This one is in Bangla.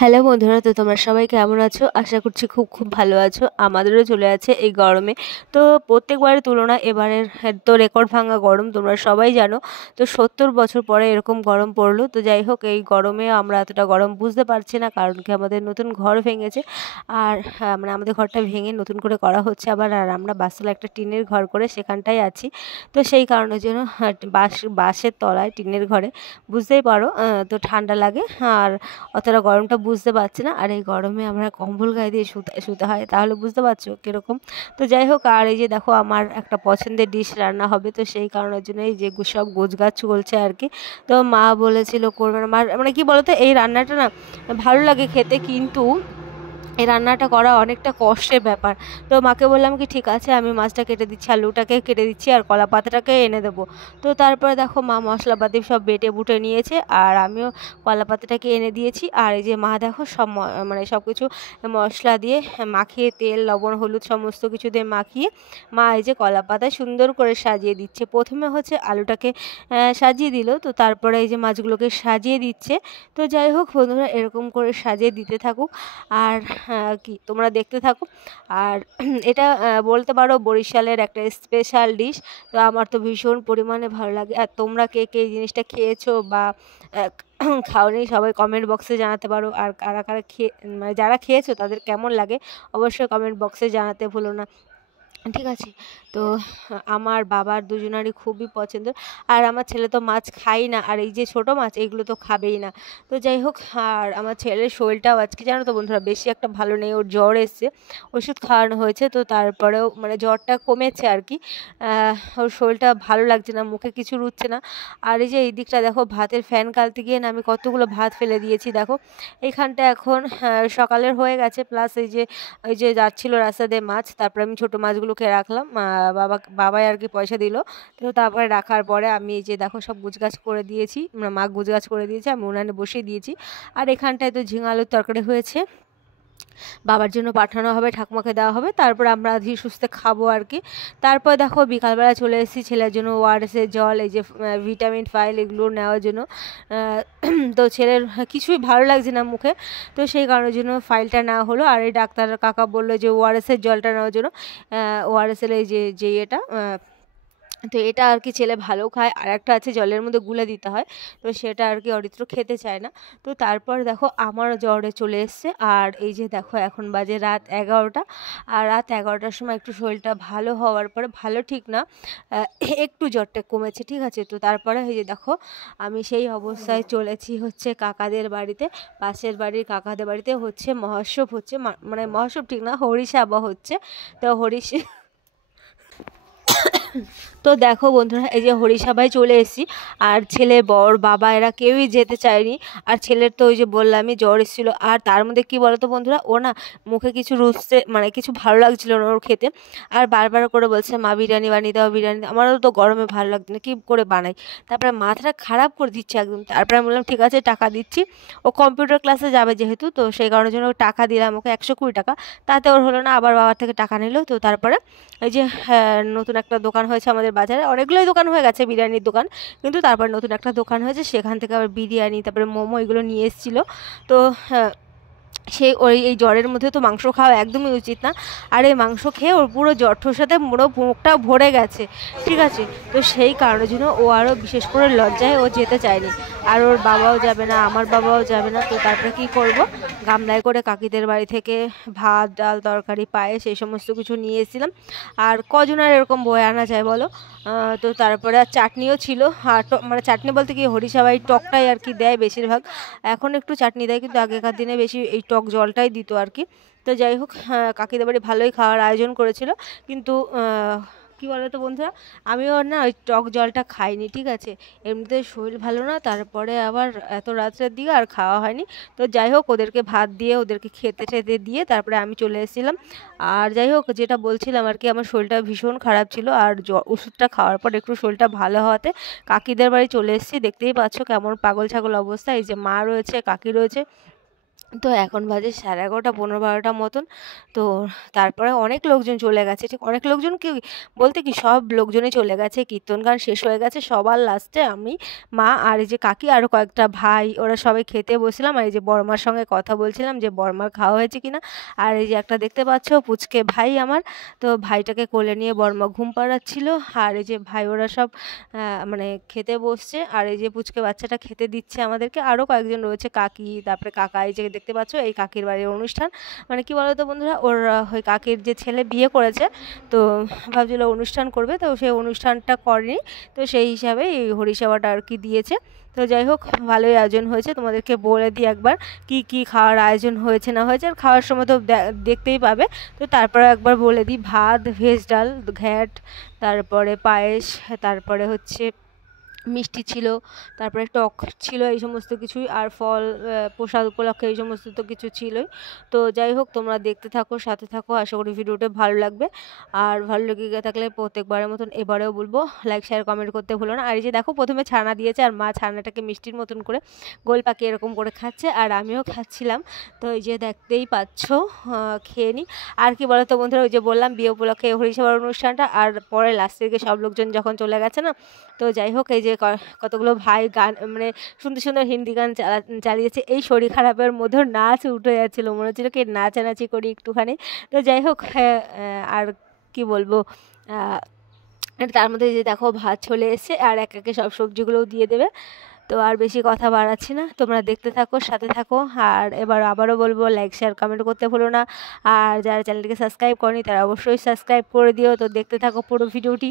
হ্যালো বন্ধুরা, তো তোমরা সবাই কেমন আছো? আশা করছি খুব খুব ভালো আছো। আমাদেরও চলে আছে এই গরমে। তো প্রত্যেকবারের তুলনায় এবারের তো রেকর্ড ভাঙা গরম, তোমরা সবাই জানো। তো 70 বছর পরে এরকম গরম পড়লো। তো যাই হোক, এই গরমে আমরা এতটা গরম বুঝতে পারছি না, কারণ কি আমাদের নতুন ঘর ভেঙেছে। আর মানে আমাদের ঘরটা ভেঙে নতুন করে করা হচ্ছে আবার। আর আমরা বাসতলা একটা টিনের ঘর করে সেখানটায় আছি। তো সেই কারণের জন্য বাঁশের তলায় টিনের ঘরে, বুঝতেই পারো, তো ঠান্ডা লাগে আর অতটা গরমটা বুঝতে পারছি না। আর এই গরমে আমরা কম্বল গায়ে দিয়ে শুতে শুতে হয়, তাহলে বুঝতে পারছো কীরকম। তো যাই হোক, আর এই যে দেখো আমার একটা পছন্দের ডিশ রান্না হবে, তো সেই কারণের জন্য এই যে সব গোছগাছ চলছে আর কি। তো মা বলেছিল করবে না, মানে কি বলতো, এই রান্নাটা না ভালো লাগে খেতে, কিন্তু এই রান্নাটা করা অনেকটা কষ্টের ব্যাপার। তো মাকে বললাম কি ঠিক আছে, আমি মাছটা কেটে দিচ্ছি, আলুটাকে কেটে দিচ্ছি, আর কলা পাতাটাকে এনে দেবো। তো তারপরে দেখো মা মশলাপাতি সব বেটে বুটে নিয়েছে, আর আমিও কলা পাতাটাকে এনে দিয়েছি। আর এই যে মা দেখো সব মানে সব কিছু মশলা দিয়ে মাখিয়ে, তেল লবণ হলুদ সমস্ত কিছু দিয়ে মাখিয়ে মা এই যে কলা পাতায় সুন্দর করে সাজিয়ে দিচ্ছে। প্রথমে হচ্ছে আলুটাকে সাজিয়ে দিল, তো তারপরে এই যে মাছগুলোকে সাজিয়ে দিচ্ছে। তো যাই হোক বন্ধুরা, এরকম করে সাজিয়ে দিতে থাকুক আর কি তোমরা দেখতে থাকো। আর এটা বলতে পারো বরিশালের একটা স্পেশাল ডিশ। তো আমার তো ভীষণ পরিমাণে ভালো লাগে। আর তোমরা কে কে এই জিনিসটা খেয়েছো বা খাওনি, সবাই কমেন্ট বক্সে জানাতে পারো। আর কারা কারা মানে যারা খেয়েছো তাদের কেমন লাগে অবশ্যই কমেন্ট বক্সে জানাতে ভুলো না, ঠিক আছে? তো আমার বাবার দুজনারই খুবই পছন্দ। আর আমার ছেলে তো মাছ খাই না, আর এই যে ছোটো মাছ এইগুলো তো খাবেই না। তো যাই হোক, আর আমার ছেলের শরীরটাও আজকে জানো তো বন্ধুরা বেশি একটা ভালো নেই, ওর জ্বর এসছে, ওষুধ খাওয়ানো হয়েছে। তো তারপরেও মানে জ্বরটা কমেছে আর কি। ওর শরীরটা ভালো লাগছে না, মুখে কিছু রুচ্ছে না। আর এই যে এই দিকটা দেখো, ভাতের ফ্যান কালতে গিয়ে না আমি কতগুলো ভাত ফেলে দিয়েছি দেখো। এইখানটা এখন সকালের হয়ে গেছে, প্লাস এই যে যাচ্ছিলো রাস্তা দিয়ে মাছ, তারপরে আমি ছোটো মাছগুলোকে রাখলাম, বাবাই আর কি পয়সা দিল। তো তারপরে রাখার পরে আমি এই যে দেখো সব গুছগাছ করে দিয়েছি, মা গুছগাছ করে দিয়েছে, আমি উনানে বসিয়ে দিয়েছি। আর এখানটায় তো ঝিঙে আলুর তরকারি হয়েছে, বাবার জন্য পাঠানো হবে, ঠাকুমাকে দেওয়া হবে, তারপর আমরা ধীরে সুস্থে খাবো আর কি। তারপর দেখো বিকালবেলা চলে এসেছি ছেলের জন্য ওআরএসের জল, এই যে ভিটামিন ফাইল এগুলো নেওয়ার জন্য। তো ছেলের কিছুই ভালো লাগছে না মুখে, তো সেই কারণের জন্য ফাইলটা নেওয়া হলো। আর এই ডাক্তার কাকা বললো যে ওআরএসের জলটা নেওয়ার জন্য। ওআরএসের এই যে এটা, তো এটা আর কি ছেলে ভালো খায়। আর একটা আছে জলের মধ্যে গুলে দিতে হয়, তো সেটা আর কি অরিত্র খেতে চায় না। তো তারপর দেখো আমারও জ্বরে চলে এসছে। আর এই যে দেখো এখন বাজে রাত 11টা। আর রাত 11টার সময় একটু শরীরটা ভালো হওয়ার পরে, ভালো ঠিক না, একটু জ্বরটা কমেছে, ঠিক আছে? তো তারপরে এই যে দেখো আমি সেই অবস্থায় চলেছি হচ্ছে কাকাদের বাড়িতে, পাশের বাড়ির কাকাদের বাড়িতে হচ্ছে মহোৎসব হচ্ছে, মানে মহোৎসব ঠিক না, হরিসভা হচ্ছে। তো তো দেখো বন্ধুরা, এই যে হরিসভায় চলে এসেছি। আর ছেলে বর বাবা এরা কেউই যেতে চায়নি। আর ছেলের তো ওই যে বললামই জ্বর এসেছিলো। আর তার মধ্যে কি বলতো বন্ধুরা, ও না মুখে কিছু রুচতে, মানে কিছু ভালো লাগছিল না ওর খেতে। আর বারবার করে বলছে মা বিরিয়ানি বানিয়ে দাও, বিরিয়ানি। আমারও তো গরমে ভালো লাগছে না, কী করে বানাই। তারপরে মাথাটা খারাপ করে দিচ্ছে একদম। তারপরে আমি বললাম ঠিক আছে টাকা দিচ্ছি, ও কম্পিউটার ক্লাসে যাবে যেহেতু, তো সেই কারণের জন্য টাকা দিলাম ওকে 120 টাকা। তাতে ওর হলো না, আবার বাবার থেকে টাকা নিল। তো তারপরে এই যে নতুন একটা দোকান হয়েছে আমাদের বাজারে, অনেকগুলোই দোকান হয়ে গেছে বিরিয়ানির দোকান, কিন্তু তারপর নতুন একটা দোকান হয়েছে, সেখান থেকে আবার বিরিয়ানি তারপরে মোমো এগুলো নিয়ে এসেছিলো। তো সেই এই জ্বরের মধ্যে তো মাংস খাওয়া একদমই উচিত না। আর এই মাংস খেয়ে ওর পুরো জ্বরঠোর সাথে পুরো মুখটা ভরে গেছে, ঠিক আছে? তো সেই কারণের জন্য ও আরও বিশেষ করে লজ্জায় ও যেতে চায়নি। আর ওর বাবাও যাবে না, আমার বাবাও যাবে না। তো তারপরে কী করব, গামলায় করে কাকিদের বাড়ি থেকে ভাত ডাল তরকারি পায়েস এই সমস্ত কিছু নিয়ে এসেছিলাম। আর কজন আর এরকম বয়ে আনা যায় বলো। তো তারপরে আর চাটনিও ছিল। আর মানে চাটনি বলতে কি, হরিসভাই টকটাই আর কি দেয় বেশিরভাগ। এখন একটু চাটনি দেয়, কিন্তু আগেকার দিনে বেশি এই টক জলটাই দিত আর কি। তো যাই হোক, কাকিদের বাড়ি ভালোই খাওয়ার আয়োজন করেছিল, কিন্তু কী বলো তো বন্ধুরা, আমিও না ওই টক জলটা খাইনি, ঠিক আছে? এমনিতে শরীর ভালো না, তারপরে আবার এত রাত্রের দিকে আর খাওয়া হয়নি। তো যাই হোক, ওদেরকে ভাত দিয়ে ওদেরকে খেতে টেতে দিয়ে তারপরে আমি চলে এসেছিলাম। আর যাই হোক, যেটা বলছিলাম আর কি, আমার শরীরটা ভীষণ খারাপ ছিল। আর ওষুধটা খাওয়ার পর একটু শরীরটা ভালো হওয়াতে কাকিদের বাড়ি চলে এসেছি। দেখতেই পাচ্ছ কেমন পাগল ছাগল অবস্থা। এই যে মা রয়েছে, কাকি রয়েছে, তো এখন বাজে 11:30 15-12টার মতন। তো তারপরে অনেক লোকজন চলে গেছে। ঠিক অনেক লোকজন কি বলতে কি সব লোকজনই চলে গেছে। কীর্তন গান শেষ হয়ে গেছে। সবার লাস্টে আমি, মা আর এই যে কাকি আরও কয়েকটা ভাই ওরা সবাই খেতে বসছিলাম। আর এই যে বড়মার সঙ্গে কথা বলছিলাম যে বড়মার খাওয়া হয়েছে কিনা। আর এই যে একটা দেখতে পাচ্ছ পুচকে ভাই আমার। তো ভাইটাকে কোলে নিয়ে বড়মা ঘুম পাড়াচ্ছিল। আর এই যে ভাই ওরা সব মানে খেতে বসছে। আর এই যে পুচকে বাচ্চাটা খেতে দিচ্ছে আমাদেরকে। আরও কয়েকজন রয়েছে কাকি, তারপরে কাকা। এই যে দেখতে পাচ্ছ এই কাকির বাড়ির অনুষ্ঠান। মানে কি বলো তো বন্ধুরা, ওর ওই কাকির যে ছেলে বিয়ে করেছে, তো ভাবছিল অনুষ্ঠান করবে, তো সেই অনুষ্ঠানটা করেনি। তো সেই হিসাবে এই হরিসেবাটা আর কি দিয়েছে। তো যাই হোক, ভালোই আয়োজন হয়েছে। তোমাদেরকে বলে দিই একবার কি কি খাওয়ার আয়োজন হয়েছে না হয়েছে। আর খাওয়ার সময় তো দেখতেই পাবে। তো তারপরে একবার বলে দিই, ভাত, ভেজ ডাল, ঘ্যাট, তারপরে পায়েস, তারপরে হচ্ছে মিষ্টি ছিল, তারপরে টক ছিল, এই সমস্ত কিছুই। আর ফল প্রসাদ উপলক্ষে এই সমস্ত তো কিছু ছিলই। তো যাই হোক, তোমরা দেখতে থাকো, সাথে থাকো। আশা করি ভিডিওটা ভালো লাগবে। আর ভালো লেগে থাকলে প্রত্যেকবারের মতন এবারেও বলবো লাইক শেয়ার কমেন্ট করতে ভুলো না। আর এই যে দেখো প্রথমে ছানা দিয়েছে, আর মা ছানাটাকে মিষ্টির মতন করে গোল পাকিয়ে এরকম করে খাচ্ছে, আর আমিও খাচ্ছিলাম। তো এই যে দেখতেই পাচ্ছ, খেয়ে নিই। আর কি বলো তো বন্ধুরা, ওই যে বললাম বিয়ে উপলক্ষে হরিসেবার অনুষ্ঠানটা, আর পরে লাস্টের দিকে সব লোকজন যখন চলে গেছে না, তো যাই হোক এই যে কতগুলো ভাই গান মানে সুন্দর সুন্দর হিন্দি গান চালিয়েছে। এই শরীর খারাপের মধ্যেও নাচ উঠে যাচ্ছিলো, মনে হচ্ছিলো কি নাচানাচি করি একটুখানি। তো যাই হোক, আর কি বলবো, তার মধ্যে যে দেখো ভাত চলে এসছে, আর এক একে সব সবজিগুলোও দিয়ে দেবে। তো আর বেশি কথা বাড়াচ্ছি না, তোমরা দেখতে থাকো, সাথে থাকো। আর এবার আবারও বলবো লাইক শেয়ার কমেন্ট করতে ভুলো না। আর যারা চ্যানেলটিকে সাবস্ক্রাইব করনি তারা অবশ্যই সাবস্ক্রাইব করে দিও। তো দেখতে থাকো পুরো ভিডিওটি।